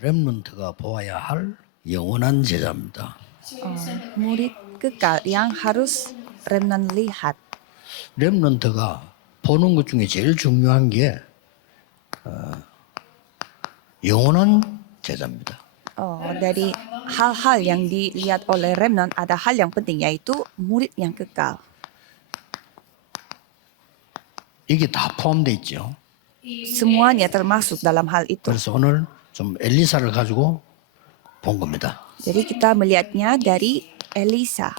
렘넌트가 보아야 할 영원한 제자입니다. Murid kekal yang harus remnant lihat. 렘넌트가 보는 것 중에 제일 중요한 게 영원한 제자입니다. Dari hal-hal yang dilihat oleh remnant ada hal yang penting yaitu murid yang kekal. 이게 다 포함되어 있죠. Semuanya termasuk dalam hal itu. 그래서 오늘 좀 엘리사를 가지고 본 겁니다. Jadi kita melihatnya dari Elisa.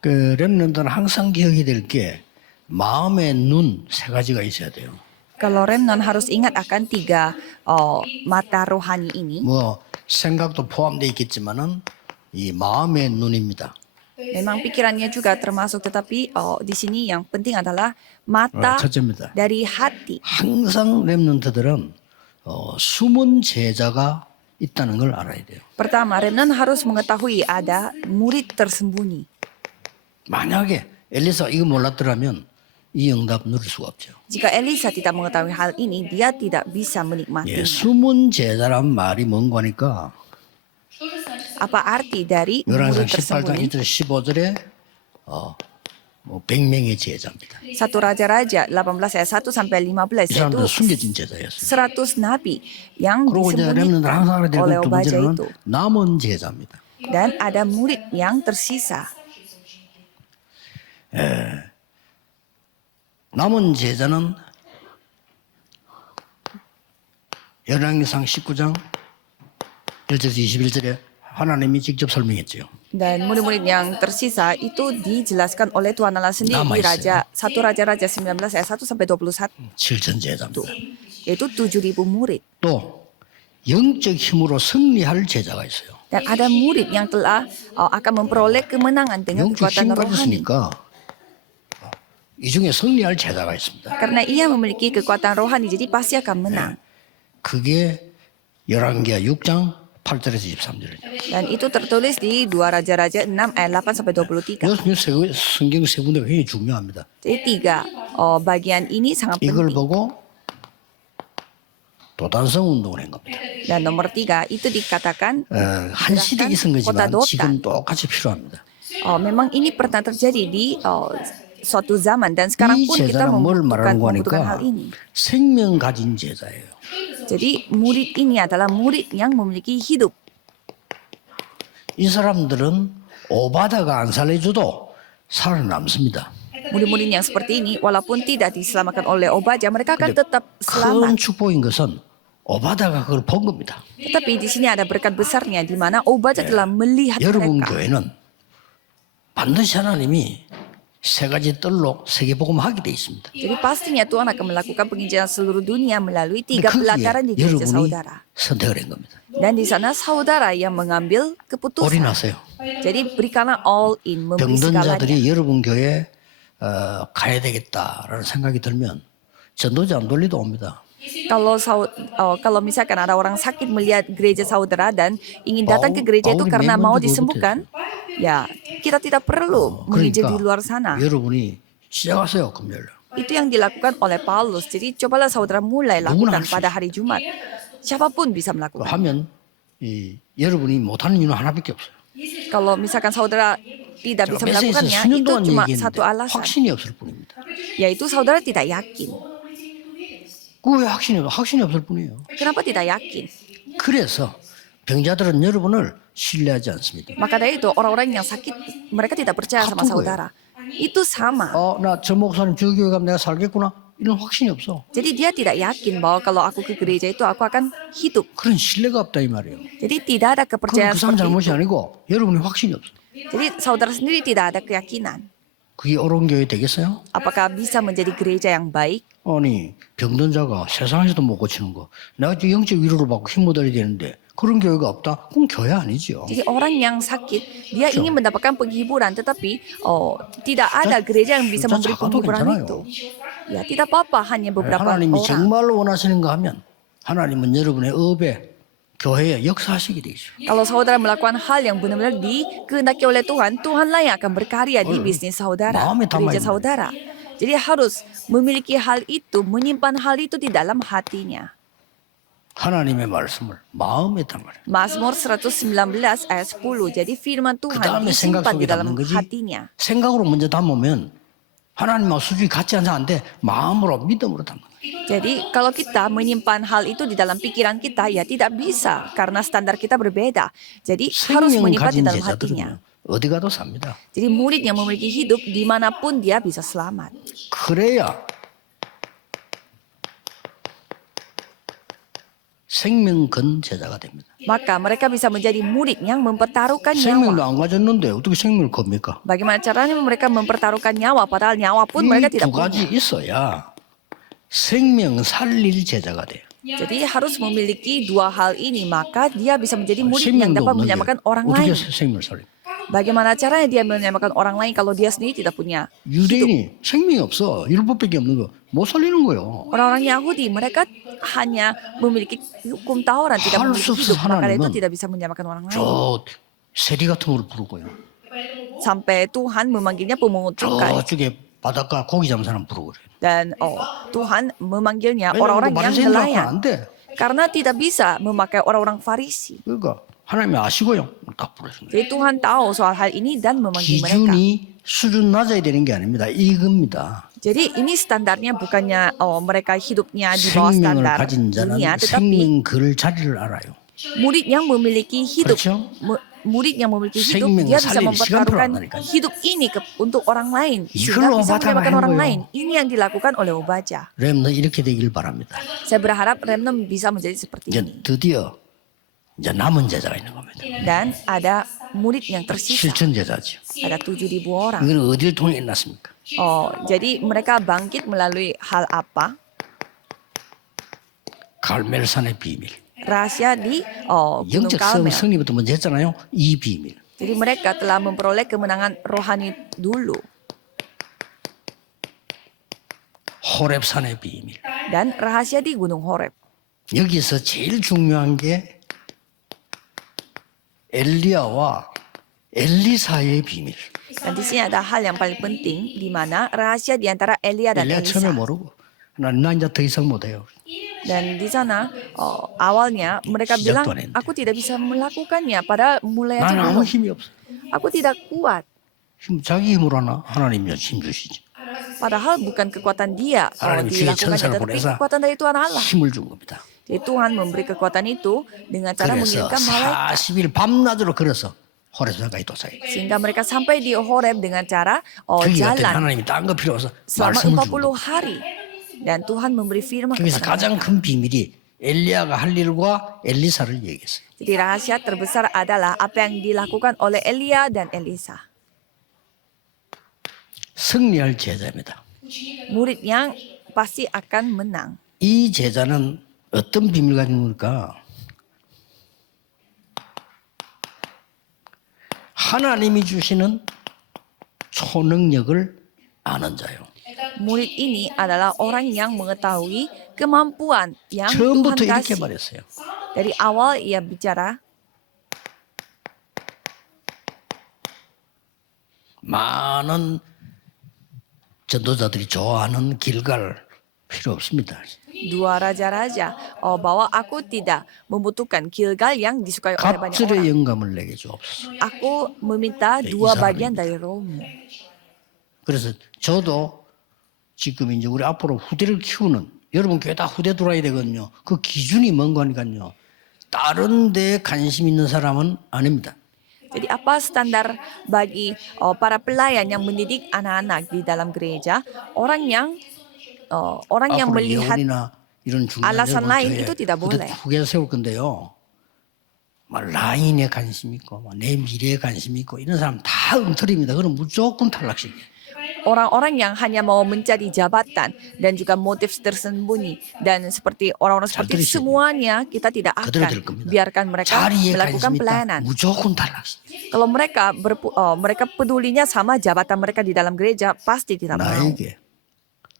그 렘넌트는 항상 기억이 될 게 마음의 눈 세 가지가 있어야 돼요. Kalau remnant harus ingat akan tiga mata rohani ini. 뭐 생각도 포함되어 있겠지만은 이 마음의 눈입니다. Memang pikirannya juga termasuk, tetapi di sini yang penting adalah mata 첫째입니다. dari hati. 항상 렘넌트들은 숨은 제자가 있다는 걸 알아야 돼요. Pertama, remnant harus mengetahui ada murid tersembunyi. 만약에 엘리사 이거 몰랐더라면 이 응답 누릴 수가 없죠. Jika Elisa tidak mengetahui hal ini, dia tidak bisa menikmatinya. 숨은 제자란 말이 뭔가 하니까 Apa arti dari 열왕기상 murid 18장 tersembunyi? 1절 15절에 뭐 100명의 제자입니다. 1 Raja-Raja 18 ayat 1 sampai 15 이 yaitu 사람들은 숨겨진 제자였어요. 100 nabi yang 그리고 이제 렘넌트 disembunyikan 항상 알아야 oleh 될두 Obadya 번째는 itu. 남은 제자입니다. Dan ada murid yang tersisa. 남은 제자는 열왕기상 19장 1절에서 21절에 하나님이 직접 설명했죠. Dan murid-murid yang tersisa itu dijelaskan oleh Tuhan Allah sendiri Nama di Raja 1 Raja-Raja 19 ayat 1 sampai 21, 7천 제자입니다. yaitu 7.000 murid. 또 영적 힘으로 승리할 제자가 있어요. Dan ada murid yang telah akan memperoleh kemenangan dengan 영적 kekuatan 힘 rohani. 가졌으니까 이 중에 승리할 제자가 있습니다. Karena ia memiliki kekuatan rohani, jadi pasti akan menang. 그게 열왕기하 6장 8절에서 23절이죠. Dan itu tertulis di 2 Raja-Raja 6 ayat 8 sampai 23. 성경 세 군데가 굉장히 중요합니다. Jadi tiga bagian ini sangat 이걸 penting. 보고 도단성 운동을 한 겁니다. Dan nomor 3 itu dikatakan 한 시대에 있은 kota 거지만 Dothan. 지금 똑같이 필요합니다. Memang ini pernah terjadi di suatu zaman dan sekarang 이 pun kita 제자는 뭘 말하는 membutuhkan 거니까 hal ini. 생명 가진 제자예요. Jadi murid ini adalah murid yang memiliki hidup. 이 사람들은 오바다가 안 살려줘도 살아남습니다. Murid-murid yang seperti ini walaupun tidak diselamatkan oleh Obadya, mereka akan tetap 큰 selamat. 축복인 것은 오바다가 그걸 본 겁니다. Tetapi di sini ada berkat besarnya di mana Obadya telah melihat 여러분 mereka. 교회는 반드시 하나님이 세 가지 뜰로 세계복음 하게 돼 있습니다. Jadi pastinya Tuhan akan melakukan penginjilan seluruh dunia melalui 3 pelataran di gereja 여러분이 saudara. 선택을 한 겁니다. Dan di sana saudara yang mengambil keputusan. 올인하세요. Jadi berikanlah all in, memberi 병든 segalanya. 자들이 여러분 교회에 가야 되겠다라는 생각이 들면 전도자 안 돌리도 옵니다. Kalau misalkan ada orang sakit melihat gereja saudara dan ingin datang ke gereja itu Pauli karena memang mau juga disembuhkan, ya kita tidak perlu menginjil di luar sana. 여러분이 시작하세요 금요일. Itu yang dilakukan oleh Paulus. Jadi cobalah saudara mulai lakukan 할수 pada hari Jumat. Siapapun bisa melakukan. 하면 여러분이 못하는 이유는 하나밖에 없어요. Kalau misalkan saudara tidak bisa 메시지에서 melakukannya, 수년 itu 동안 cuma 얘기했는데 satu alasan, 확신이 없을 뿐입니다. yaitu saudara tidak yakin. 그 왜 확신이 없을 뿐이에요. Kenapa tidak yakin? 그래서 병자들은 여러분을 신뢰하지 않습니다. Maka dari itu orang-orang yang sakit mereka tidak percaya sama 같은 saudara. Itu sama. 나 저 목사님 저 교회 가면 내가 살겠구나 이런 확신이 없어. Jadi dia tidak yakin bahwa kalau aku ke gereja itu aku akan hidup. 그런 신뢰가 없다 이 말이에요. Jadi tidak ada 그건 kepercayaan 그 사람 seperti 잘못이 itu. 아니고 여러분이 확신이 없어. Jadi saudara sendiri tidak ada keyakinan. 그게 옳은 교회 되겠어요? Apakah bisa menjadi gereja yang baik? 아니 병든 자가 세상에서도 못 고치는 거 내가 지금 영적 위로를 받고 힘 얻어야 되는데 그런 교회가 없다? 그건 교회 아니죠. Jadi orang yang sakit dia ingin mendapatkan penghiburan tetapi tidak ada gereja yang bisa memberi penghiburan itu. Ya tidak apa-apa hanya beberapa 하나님이 orang. 정말로 원하시는 거 하면 하나님은 여러분의 업에 교회에 역사하시게 되죠. Kalau saudara melakukan hal yang benar-benar dikehendaki oleh Tuhan, Tuhanlah yang akan berkarya di bisnis saudara, 마음에 담아 gereja 있는 saudara. Jadi harus memiliki hal itu, menyimpan hal itu di dalam hatinya. 하나님의 말씀을 마음에 담아라. Mazmur 119 ayat 10. Jadi firman 그 Tuhan 다음에 생각 disimpan 속에 di dalam 담는 거지. hatinya. 생각으로 먼저 담으면 하나님하고 수준이 같지 않는데 마음으로 믿음으로 담는 거예요. Jadi kalau kita menyimpan hal itu di dalam pikiran kita ya tidak bisa karena standar kita berbeda. Jadi harus 생명 menyimpan di 가진 dalam hatinya. 제자들은요 어디 가도 삽니다. Jadi murid yang memiliki hidup dimanapun dia bisa selamat. 그래야 생명 건 제자가 됩니다. Maka mereka bisa menjadi murid yang mempertaruhkan 생명도 nyawa. 안 가졌는데 어떻게 생명을 겁니까? Bagaimana caranya mereka mempertaruhkan nyawa padahal nyawa pun mereka 이 tidak 두 가지 punya. 있어야 생명 살릴 제자가 돼요. Jadi harus memiliki dua hal ini maka dia bisa menjadi murid yang 생명도 dapat 없는데 menyamakan orang 어떻게 lain. 생명을 살려? Bagaimana caranya dia menyamakan orang lain kalau dia sendiri tidak punya hidup? 유대인이 생명이 없어. 율법밖에 없는 거 못 살리는 거예요. Orang-orang Yahudi mereka hanya memiliki hukum Taurat tidak 할 memiliki 수 없어 hidup maka itu 하나님은 tidak bisa menyamakan orang lain. 저 세리 같은 걸 부르고요. Sampai Tuhan memanggilnya pemungut cukai 저쪽에 바닷가 고기 잡는 사람 부르고 그래요. dan Tuhan memanggilnya 왜냐하면 orang-orang yang 바리새인들하고는 nelayan 안 돼. karena tidak bisa memakai orang-orang Farisi. 그러니까 하나님이 아시고요. 딱 부르신 거예요. Jadi Tuhan tahu soal hal ini dan memanggil mereka. 기준이 수준 낮아야 되는 게 아닙니다. 이겁니다. Jadi ini standarnya bukannya mereka hidupnya di bawah 생명을 standar 가진 자는 dunia, tetapi 생명 그 자리를 알아요. murid yang memiliki hidup, 그렇죠? murid yang memiliki hidup, 생명을 dia bisa 살릴 mempertaruhkan 시간표를 알아니까요. hidup ini untuk orang lain, 이걸로 sehingga bisa 오바타가 menyelamatkan 하는 orang 거예요. lain. Ini yang dilakukan oleh Obaja. 렘너 이렇게 되길 바랍니다. Saya berharap Remnant bisa menjadi seperti 이제 ini. 드디어 이제 남은 제자가 있는 겁니다. Dan ada murid yang tersisa, 7천 제자죠. ada 7.000 orang. 이건 어딜 통해 났습니까? Jadi mereka bangkit melalui hal apa? 갈멜산의 비밀. Rahasia di Gunung 영적 Karmel. 승리부터 먼저 했잖아요. 이 비밀. Jadi mereka telah memperoleh kemenangan rohani dulu. 호렙산의 비밀. Dan rahasia di Gunung Horeb. 여기서 제일 중요한 게 엘리야와 엘리사의 비밀. Dan di sini ada hal yang paling penting, di mana rahasia di antara Elia dan 엘리야 처음에 Elisa. 모르고 나 이제 더 이상 못해요. Dan di sana awalnya mereka bilang, 시작도 안 했는데. aku tidak bisa melakukannya. Padahal mulai aja 나는 아무 belum. 힘이 없어. Aku tidak kuat. 자기 힘으로 하나? 하나님이 힘 주시지. Padahal bukan kekuatan dia 하나님 주의 dilakukannya, 천사를 tetapi 보내서 kekuatan dari Tuhan Allah. 힘을 준 겁니다. Jadi Tuhan memberi kekuatan itu dengan cara 그래서 mengirimkan malaikat. 40일 밤낮으로 걸어서 호렙산까지 도착해. Sehingga mereka sampai di Horeb dengan cara 거기 갔더니 jalan 하나님이 딴 거 필요 없어. selama 말씀을 준 40 겁니다. hari. Dan Tuhan memberi firman 거기서 kepada 가장 mereka. 큰 비밀이 엘리야가 할 일과 엘리사를 얘기했어요. Jadi rahasia terbesar adalah apa yang dilakukan oleh Elia dan Elisa. 승리할 제자입니다. Murid yang pasti akan menang. 이 제자는 어떤 비밀 가진 걸까? 하나님이 주시는 초능력을 아는 자요. Murid ini adalah orang yang mengetahui kemampuan yang Tuhan 처음부터 이렇게 kasih. 말했어요. Dari awal ia bicara, 많은 전도자들이 좋아하는 길갈 필요 없습니다. dua raja-raja, bahwa aku tidak membutuhkan Gilgal yang disukai oleh banyak 갑절의 orang. 영감을 내게 주옵소서. Aku meminta 이 dua 사람입니다. bagian dari rohmu. 그래서 저도 지금 이제 우리 앞으로 후대를 키우는 여러분 교회 다 후대 들어와야 되거든요. 그 기준이 뭔가 하니까요. 다른 데 관심 있는 사람은 아닙니다. Jadi apa standar bagi para pelayan yang mendidik anak-anak di dalam gereja? Orang yang 앞으로 melihat 예언이나 이런 중요한 alasan 여러분 lain 교회 itu tidak 후대, boleh. 후계 세울 건데요. 막 라인에 관심 있고 막 내 미래에 관심 있고 이런 사람 다 엉터리입니다. 그럼 무조건 탈락시켜요. Orang-orang yang hanya mau mencari jabatan dan juga motif tersembunyi dan seperti orang-orang 잘 seperti itu, 들으셔야 돼요. semuanya kita tidak 그대로 될 akan 겁니다. biarkan mereka 자리에 melakukan 관심 있다. pelayanan. 무조건 탈락시켜요. Kalau mereka pedulinya sama jabatan mereka di dalam gereja, pasti tidak mau. 나에게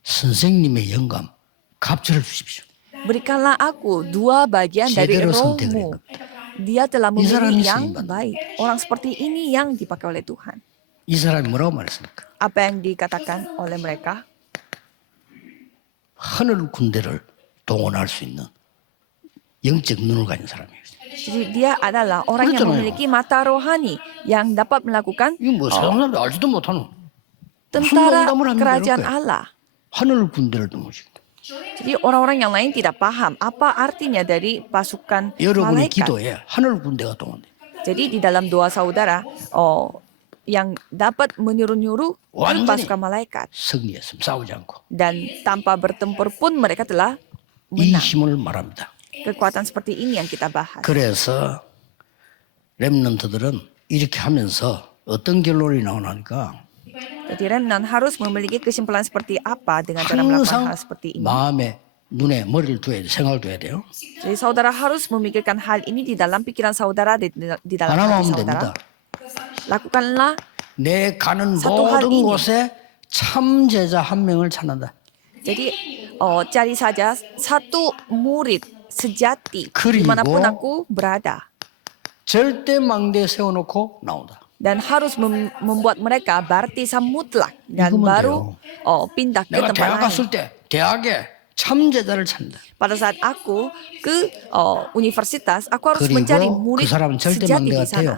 선생님의 영감 갑절을 주십시오. Berikanlah aku dua bagian dari 제대로 선택을 rohmu. 한 Dia telah 이 사람이 memilih yang 쓰임받는 baik. Orang seperti ini yang dipakai oleh Tuhan. 이 사람이 뭐라고 말했습니까? Apa yang dikatakan oleh mereka? 하늘 군대를 동원할 수 있는 영적 눈을 가진 사람이에요. Jadi dia adalah orang yang 그렇잖아요. memiliki mata rohani yang dapat melakukan 이거 뭐 세상 사람들 알지도 못하는 tentara 농담을 하면 kerajaan 이럴 거예요. Allah. 하늘 군대를 등지고 Jadi orang-orang yang lain tidak paham apa artinya dari pasukan 여러분의 malaikat. 기도에 하늘 군대가 동원돼. Jadi di dalam doa saudara yang dapat menyuruh-nyuruh 완전히 pasukan malaikat 승리했음 싸우지 않고 dan tanpa bertempur pun mereka telah 이 menang. 힘을 말합니다. Kekuatan seperti ini yang kita bahas. 그래서 렘넌트들은 이렇게 하면서 어떤 결론이 나오나니까 Jadi remnant harus memiliki kesimpulan seperti apa dengan cara melakukan 항상 hal seperti ini. 마음에 눈에 머리를 둬야 돼, 생각을 둬야 돼요. Jadi saudara harus memikirkan hal ini di dalam pikiran saudara, di dalam 하나만 hati 하면 saudara. 됩니다. Lakukanlah 내 가는 satu hal 모든 ini. 곳에 참 제자 한 명을 찾는다. Jadi cari saja satu murid sejati 그리고 dimanapun aku berada. 절대 망대 세워놓고 나온다. Dan harus membuat mereka baptisan mutlak dan 이거면 baru pindah ke 내가 tempat 대학 lain. 갔을 때 대학에 참 제자를 찾는다. Pada saat aku ke universitas, aku harus 그리고 mencari 그 murid 사람은 절대 sejati 망대가 di sana. 돼요.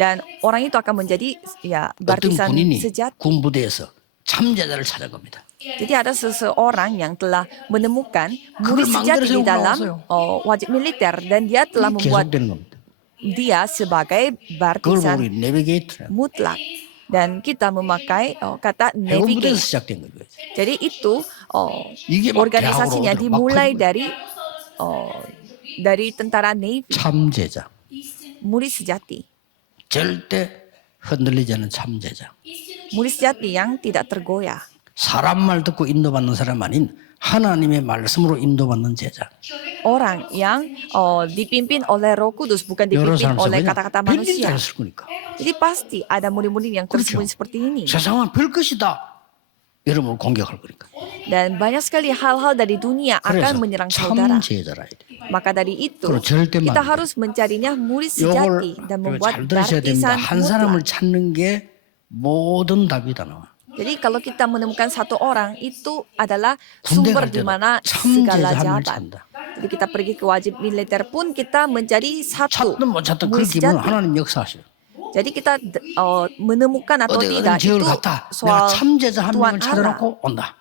Dan orang itu akan menjadi ya 어떤 baptisan 군인이 sejati. 군부대에서 참 제자를 찾은 겁니다. Jadi ada seseorang yang telah menemukan 그걸 murid sejati 망대를 di 세우고 dalam 나왔어요. wajib militer dan dia telah membuat 계속되는 겁니다. dia sebagai 그걸 baptisan 우리 내비게이터라. mutlak dan kita memakai kata 해군부대에서 navigate. 시작된 거예요. Jadi itu 이게 막 organisasinya 대학으로 dimulai 막 dari tentara Navy, 참 제자. murid sejati. 절대 흔들리지 않는 참 제자. Murid sejati yang tidak tergoyah. 사람 말 듣고 인도받는 사람 아닌 하나님의 말씀으로 인도받는 제자. Orang yang dipimpin oleh Roh Kudus, bukan 여러 dipimpin 사람 oleh 그냥 kata-kata 별일 manusia. 잘했을 거니까. Jadi pasti ada murid-murid yang 그렇죠. tersembunyi seperti ini. 세상은 별 것이다. 여러분을 공격할 거니까. Dan banyak sekali hal-hal dari dunia 그래서 akan menyerang saudara. 참 제자라 해야 돼. Maka dari itu 그리고 절대 kita 망대. harus mencarinya murid 요걸 sejati dan 잘 membuat 들으셔야 됩니다. baptisan 한 사람을 mutlak. 찾는 게 모든 답이 다 나와. Jadi kalau kita menemukan satu orang itu adalah 군대 sumber 갈 di 때도 mana 참 segala 제자 한 명을 jawaban. 찾는다. Jadi kita pergi ke wajib militer pun kita mencari satu 찾든 못 찾든 murid 그렇게 보면 sejati. 하나님 역사하셔요. Jadi kita menemukan atau 어디 tidak 지역을 itu 갔다. 내가 soal 참 제자 한 Tuhan 명을 Allah. 찾아놓고 온다.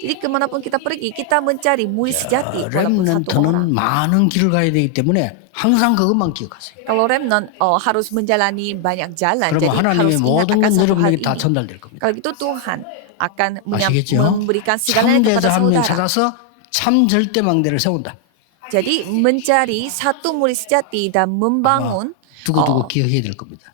Jadi kemanapun kita pergi, kita mencari murid sejati walaupun satu orang. 렘넌트는 많은 길을 가야 되기 때문에 항상 그것만 기억하세요. Kalau remnant harus menjalani banyak jalan, 그러면 jadi harus 하나님의 ingat 모든 akan 건 satu hal 여러분에게 다 ini. 전달될 겁니다. Kalau gitu Tuhan akan 아시겠죠? memberikan 참 segalanya kepada 제자 한 명 saudara. 찾아서 참 절대망대를 세운다. Jadi mencari satu murid sejati dan membangun 두고두고 기억해야 될 겁니다.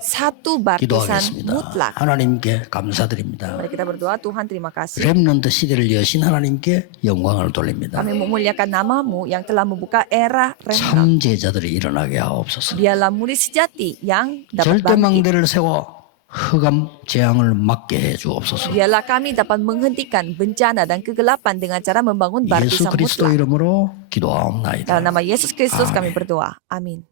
satu baptisan 기도하겠습니다. mutlak. 하나님께 감사드립니다. Mari kita berdoa, Tuhan terima kasih. 렘넌트 시대를 여신 하나님께 영광을 돌립니다. Kami memuliakan namamu yang telah membuka era remnant. 참 제자들이 일어나게 하옵소서. Dialah murid sejati yang dapat bangkit. 절대망대를 세워 흑암 재앙을 막게 해 주옵소서. Dialah kami dapat menghentikan bencana dan kegelapan dengan cara membangun 예수 baptisan 그리스도 mutlak. 이름으로 기도하옵나이다. Dalam nama Yesus Kristus Amin. kami berdoa. Amin.